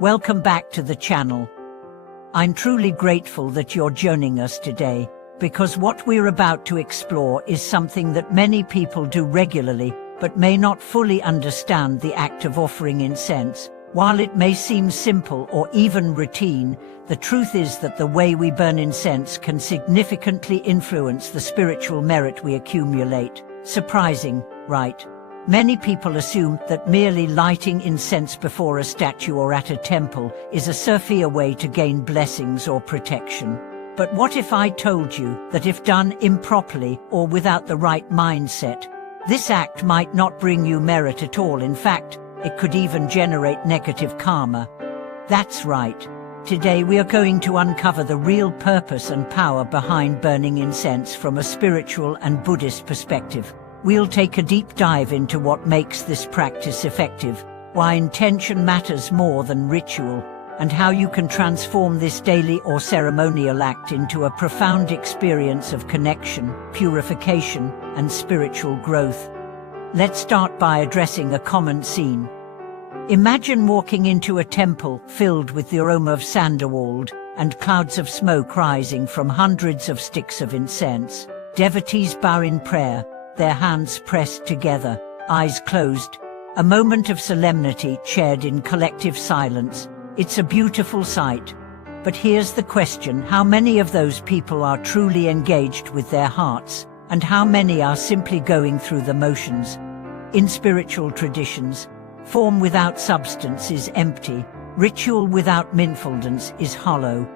Welcome back to the channel. I'm truly grateful that you're joining us today, because what we're about to explore is something that many people do regularly, but may not fully understand: the act of offering incense. While it may seem simple or even routine, the truth is that the way we burn incense can significantly influence the spiritual merit we accumulate. Surprising, right? Many people assume that merely lighting incense before a statue or at a temple is a surefire way to gain blessings or protection. But what if I told you that if done improperly or without the right mindset, this act might not bring you merit at all? In fact, it could even generate negative karma. That's right. Today we are going to uncover the real purpose and power behind burning incense from a spiritual and Buddhist perspective. We'll take a deep dive into what makes this practice effective, why intention matters more than ritual, and how you can transform this daily or ceremonial act into a profound experience of connection, purification, and spiritual growth. Let's start by addressing a common scene. Imagine walking into a temple filled with the aroma of sandalwood and clouds of smoke rising from hundreds of sticks of incense. Devotees bow in prayer, their hands pressed together, eyes closed, a moment of solemnity shared in collective silence. It's a beautiful sight. But here's the question: how many of those people are truly engaged with their hearts, and how many are simply going through the motions? In spiritual traditions, form without substance is empty, ritual without mindfulness is hollow.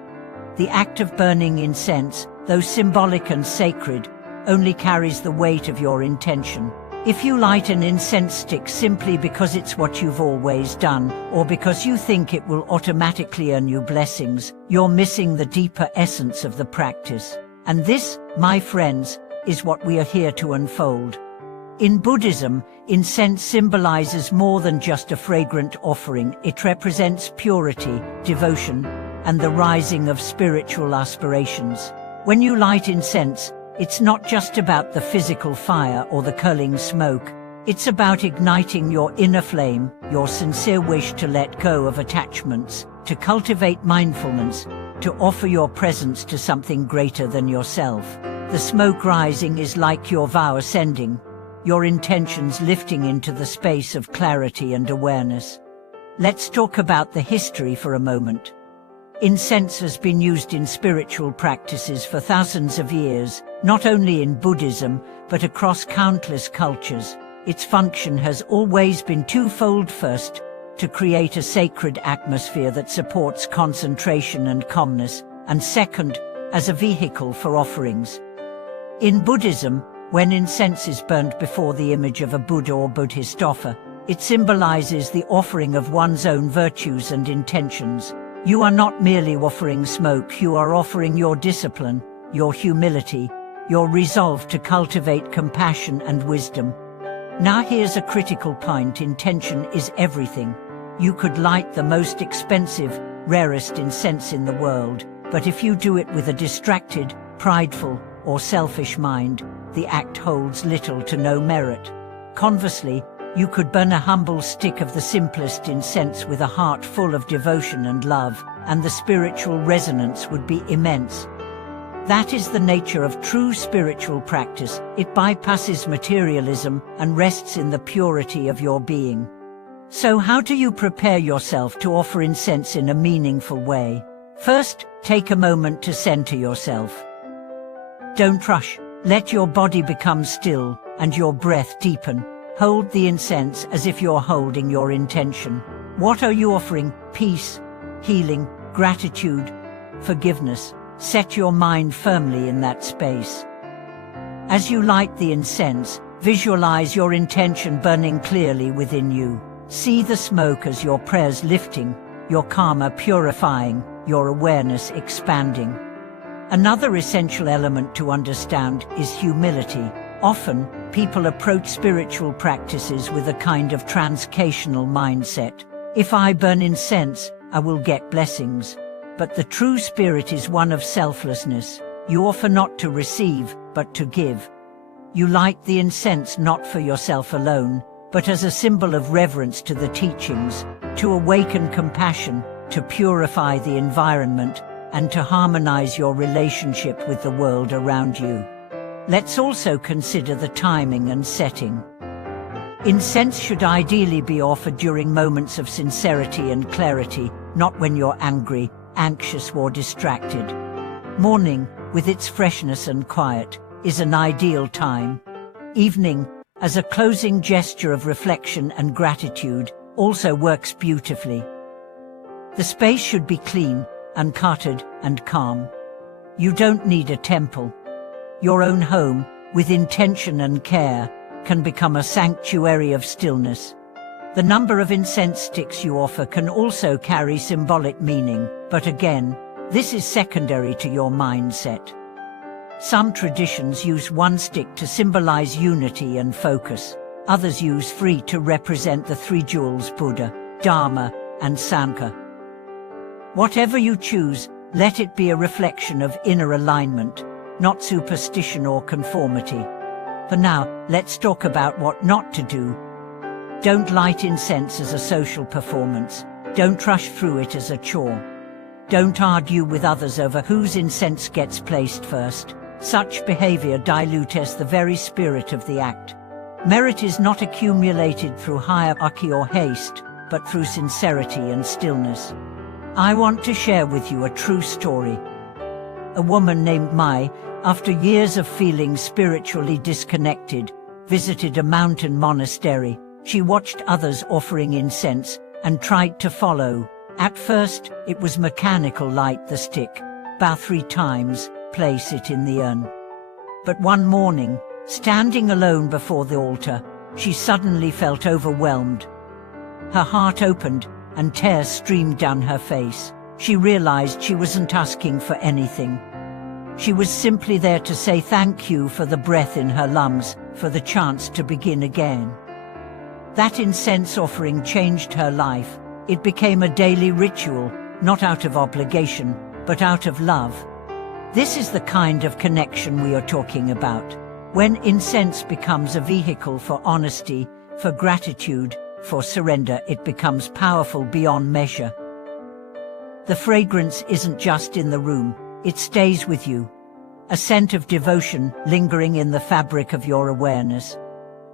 The act of burning incense, though symbolic and sacred, only carries the weight of your intention. If you light an incense stick simply because it's what you've always done, or because you think it will automatically earn you blessings, you're missing the deeper essence of the practice. And this, my friends, is what we are here to unfold. In Buddhism, incense symbolizes more than just a fragrant offering. It represents purity, devotion, and the rising of spiritual aspirations. When you light incense, it's not just about the physical fire or the curling smoke. It's about igniting your inner flame, your sincere wish to let go of attachments, to cultivate mindfulness, to offer your presence to something greater than yourself. The smoke rising is like your vow ascending, your intentions lifting into the space of clarity and awareness. Let's talk about the history for a moment. Incense has been used in spiritual practices for thousands of years, not only in Buddhism, but across countless cultures. Its function has always been twofold: first, to create a sacred atmosphere that supports concentration and calmness, and second, as a vehicle for offerings. In Buddhism, when incense is burned before the image of a Buddha or Buddhist offer, it symbolizes the offering of one's own virtues and intentions. You are not merely offering smoke, you are offering your discipline, your humility, your resolve to cultivate compassion and wisdom. Now here's a critical point: intention is everything. You could light the most expensive, rarest incense in the world, but if you do it with a distracted, prideful, or selfish mind, the act holds little to no merit. Conversely, you could burn a humble stick of the simplest incense with a heart full of devotion and love, and the spiritual resonance would be immense. That is the nature of true spiritual practice. It bypasses materialism and rests in the purity of your being. So how do you prepare yourself to offer incense in a meaningful way? First, take a moment to center yourself. Don't rush. Let your body become still and your breath deepen. Hold the incense as if you're holding your intention. What are you offering? Peace, healing, gratitude, forgiveness. Set your mind firmly in that space. As you light the incense, visualize your intention burning clearly within you. See the smoke as your prayers lifting, your karma purifying, your awareness expanding. Another essential element to understand is humility. Often, people approach spiritual practices with a kind of transactional mindset. If I burn incense, I will get blessings. But the true spirit is one of selflessness. You offer not to receive, but to give. You light the incense not for yourself alone, but as a symbol of reverence to the teachings, to awaken compassion, to purify the environment and to harmonize your relationship with the world around you. Let's also consider the timing and setting. Incense should ideally be offered during moments of sincerity and clarity, not when you're angry, anxious, or distracted. Morning, with its freshness and quiet, is an ideal time. Evening, as a closing gesture of reflection and gratitude, also works beautifully. The space should be clean, uncluttered, and calm. You don't need a temple. Your own home, with intention and care, can become a sanctuary of stillness. The number of incense sticks you offer can also carry symbolic meaning, but again, this is secondary to your mindset. Some traditions use one stick to symbolize unity and focus. Others use three to represent the three jewels Buddha, Dharma, and Sangha. Whatever you choose, let it be a reflection of inner alignment, not superstition or conformity. For now, let's talk about what not to do. Don't light incense as a social performance. Don't rush through it as a chore. Don't argue with others over whose incense gets placed first. Such behavior dilutes the very spirit of the act. Merit is not accumulated through hierarchy or haste, but through sincerity and stillness. I want to share with you a true story. A woman named Mai, after years of feeling spiritually disconnected, visited a mountain monastery. She watched others offering incense and tried to follow. At first, it was mechanical: light the stick, bow 3 times, place it in the urn. But one morning, standing alone before the altar, she suddenly felt overwhelmed. Her heart opened and tears streamed down her face. She realized she wasn't asking for anything. She was simply there to say thank you for the breath in her lungs, for the chance to begin again. That incense offering changed her life. It became a daily ritual, not out of obligation, but out of love. This is the kind of connection we are talking about. When incense becomes a vehicle for honesty, for gratitude, for surrender, it becomes powerful beyond measure. The fragrance isn't just in the room, it stays with you. A scent of devotion lingering in the fabric of your awareness.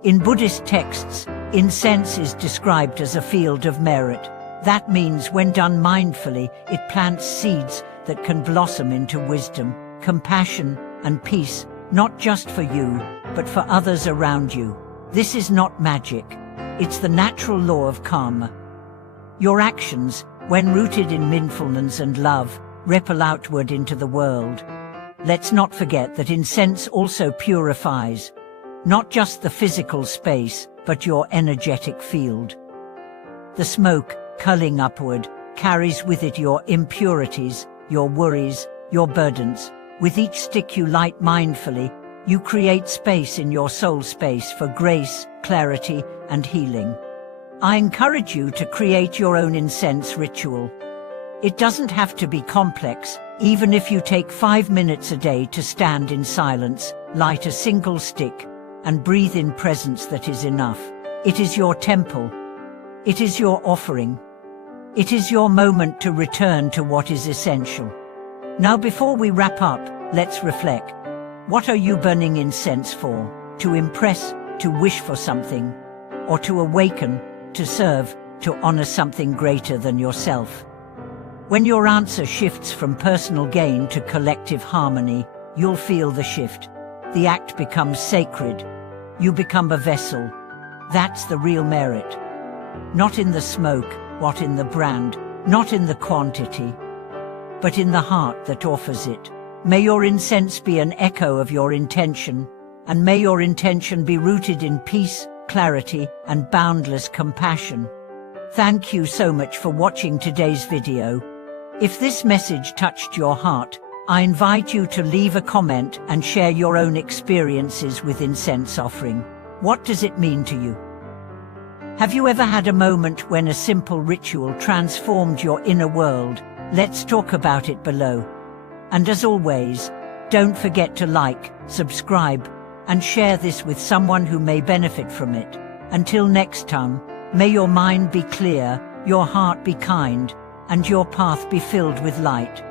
In Buddhist texts, incense is described as a field of merit. That means when done mindfully, it plants seeds that can blossom into wisdom, compassion, and peace, not just for you, but for others around you. This is not magic. It's the natural law of karma. Your actions, when rooted in mindfulness and love, ripple outward into the world. Let's not forget that incense also purifies, not just the physical space, but your energetic field. The smoke, curling upward, carries with it your impurities, your worries, your burdens. With each stick you light mindfully, you create space in your soul space for grace, clarity, and healing. I encourage you to create your own incense ritual. It doesn't have to be complex. Even if you take 5 minutes a day to stand in silence, light a single stick, and breathe in presence, that is enough. It is your temple. It is your offering. It is your moment to return to what is essential. Now, before we wrap up, let's reflect. What are you burning incense for? To impress, to wish for something, or to awaken, to serve, to honor something greater than yourself? When your answer shifts from personal gain to collective harmony, you'll feel the shift. The act becomes sacred. You become a vessel. That's the real merit. Not in the smoke, not in the brand, not in the quantity, but in the heart that offers it. May your incense be an echo of your intention, and may your intention be rooted in peace, clarity, and boundless compassion. Thank you so much for watching today's video. If this message touched your heart, I invite you to leave a comment and share your own experiences with incense offering. What does it mean to you? Have you ever had a moment when a simple ritual transformed your inner world? Let's talk about it below. And as always, don't forget to like, subscribe, and share this with someone who may benefit from it. Until next time, may your mind be clear, your heart be kind, and your path be filled with light.